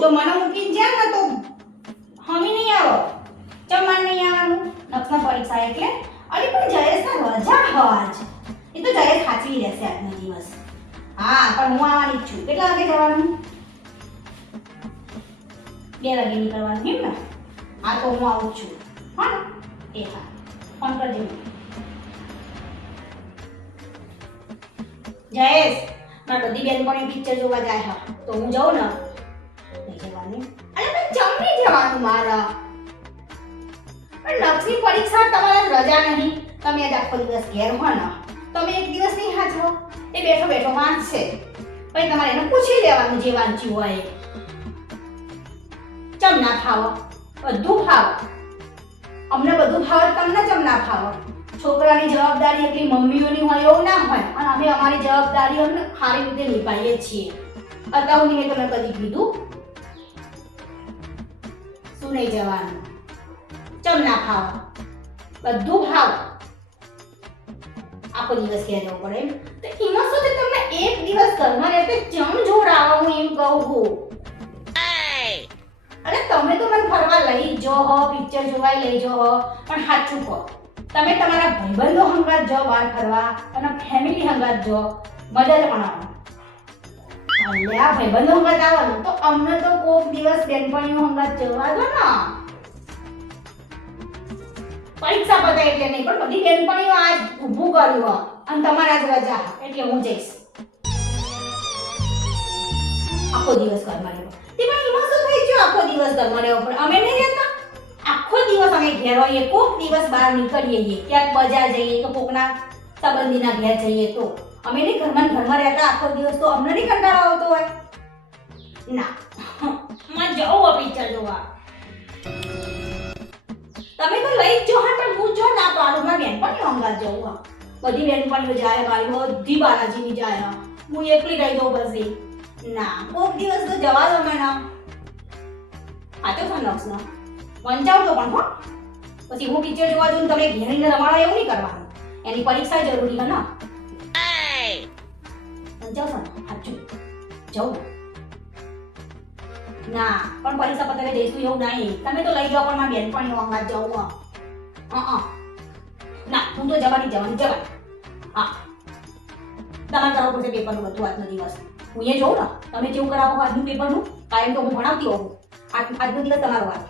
જો મને મૂકીને જાય ને તો હમી નહીં આવો. ચમ મને નહીં આવવાનું? નક્ષના પરીક્ષા એટલે. અરે પણ જયેશના રજા હવાજ. એ તો જયેશ સાચવી રહેશે આજનો દિવસ. હા પણ હું આવવાની જ છું. કેટલા વાગે જવાનું? 2 વાગે નીકળવાનું એમ ને? હા તો હું આવું જ છું. હા ને? એ હા ફોન કરજે. જયેશ મારી બધી બેનપણી પિક્ચર જોવા જાય હા તો હું જાઉં ને? નહીં જવાનું. અરે પણ ચમ નહીં જવાનું મારા? પણ નક્ષની પરીક્ષા તમારે રજા નહીં. તમે આજ આખો દિવસ ઘેર હો ને તમે એક દિવસ નહીં હાજરો. એ બેઠો બેઠો વાંચશે. પછી તમારે એને પૂછી લેવાનું જે વાંચ્યું હોય એ. ચમ ના ફાવો? બધું ફાવો. અમને બધું ફાવે તમને ચમ ના ફાવો? છોકરાની જવાબદારી એટલી મમ્મીઓની હોય એવું ના હોય અને અમે અમારી જવાબદારીઓને સારી રીતે નિભાવીએ છીએ. અત્યાર સુધી મેં તમને કદી કીધું? શું નહીં જવાનું? ચમ ના ફાવો? બધું ફાવો. આખો દિવસ ઘેર રહેવું પડે એમ? તો એમાં શું છે તમને એક દિવસ ઘરમાં રહેતે ચમ જોડાવો હું એમ કહું છું. અરે તમે તો મને ફરવા લઈ જ જો હો પિક્ચર જોવા લઈ જો હો પણ સાચું કહો તમે તમારા ભાઈબંધો હંગાત જો બહાર ફરવા અને ફેમિલી હંગાત જો મજા જ પણ આવે. અલ્યા ભાઈબંધો હંગાત આવવાનું તો અમને તો કોક દિવસ બેનપણીઓ હંગાત જવા દો ને. પરીક્ષા પતાય એટલે નહીં પણ બધી બેનપણીઓ આજ ઊભું કર્યું અને તમારા જ રજા એટલે હું જઈશ. આખો દિવસ ઘરમાં રહેવો. તે પણ એમાં શું થઈ ગયું આખો દિવસ ઘરમાં રહેવો પડે? અમે નહીં રહેતા? આખો દિવસ અમે ઘેર હોઈએ. કોક દિવસ બહાર નીકળીએ ક્યાંક બજાર જઈએ કે કોકના સંબંધીના ઘેર જઈએ તો અમે નહીં ઘરમાં રહેતા આખો દિવસ. તો અમને નહીં કંટાળો આવતો હોય? ના માં જાઓ પિક્ચર જોવા. તમે તો લઈ જ જો હા પણ હું જો ના પાડું. મારી બેનપણીઓ હંગાત જવું. બધી બેનપણીઓ જાય મારી બધી બાલાજીની જાય. હું એકલી રહી જાઉં પછી. ના કોક દિવસ તો જવા દો મને. સાચો છે નક્ષનો વંચાવતો પણ હો. પછી હું પિક્ચર જોવા જઉં તમે ઘેરીને રમાડો એવું નહીં કરવાનું. એની પરીક્ષા જરૂરી છે ને. વંચાવશો ને સાચું જવું ના પણ પરીક્ષા પતાવે જઈશું એવું નહીં. તમે તો લઈ જાઓ પણ મારી બેનપણીઓ અંગાત જવું. ના હું તો જવાની. હા તમારે કરવું પડશે પેપરનું બધું આજનો દિવસ. હું એ જોઉં ને તમે કેવું કરાવો આજનું પેપરનું કાયમ તો હું ભણાવતી હોઉં. આજનો દિવસ તમારો વાત.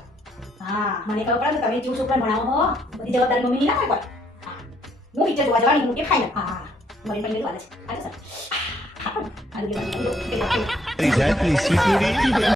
હા મને ખબર પડે કે તમે કેવું છોકરા ભણાવો હો. બધી જવાબદારી મમ્મીની ના હોય કોઈ. હા હું પિક્ચર જોવા જવાની હું કે ખાઈ ને. હા મને પણ મેળવા છે. હા સર. હા